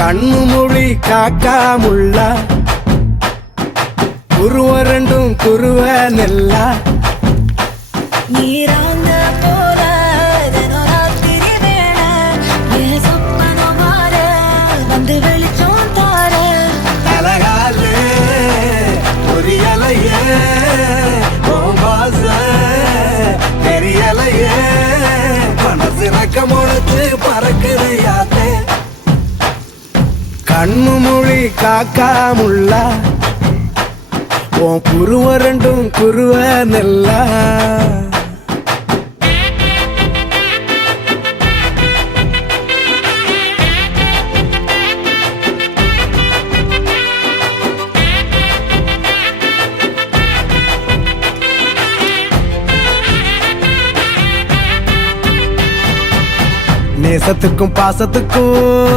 கண்ணு மொழி காக்காமுள்ள குருவ ரெண்டும் குருவ நெல்லா நீராங்க போல தினராத்திரி வேண என் சொப்பனம் மாற வந்து வெளிச்சம் தார அழகாலே பொரியலையே ஓம்பாச தெரியலையே மனசு ரக்க முளைச்சு பறக்குது யாத்தே கண்ணு மொழி காக்காமுள்ள உன் குருவ ரெண்டும் குருவ நெல்லா நேசத்துக்கும் பாசத்துக்கும்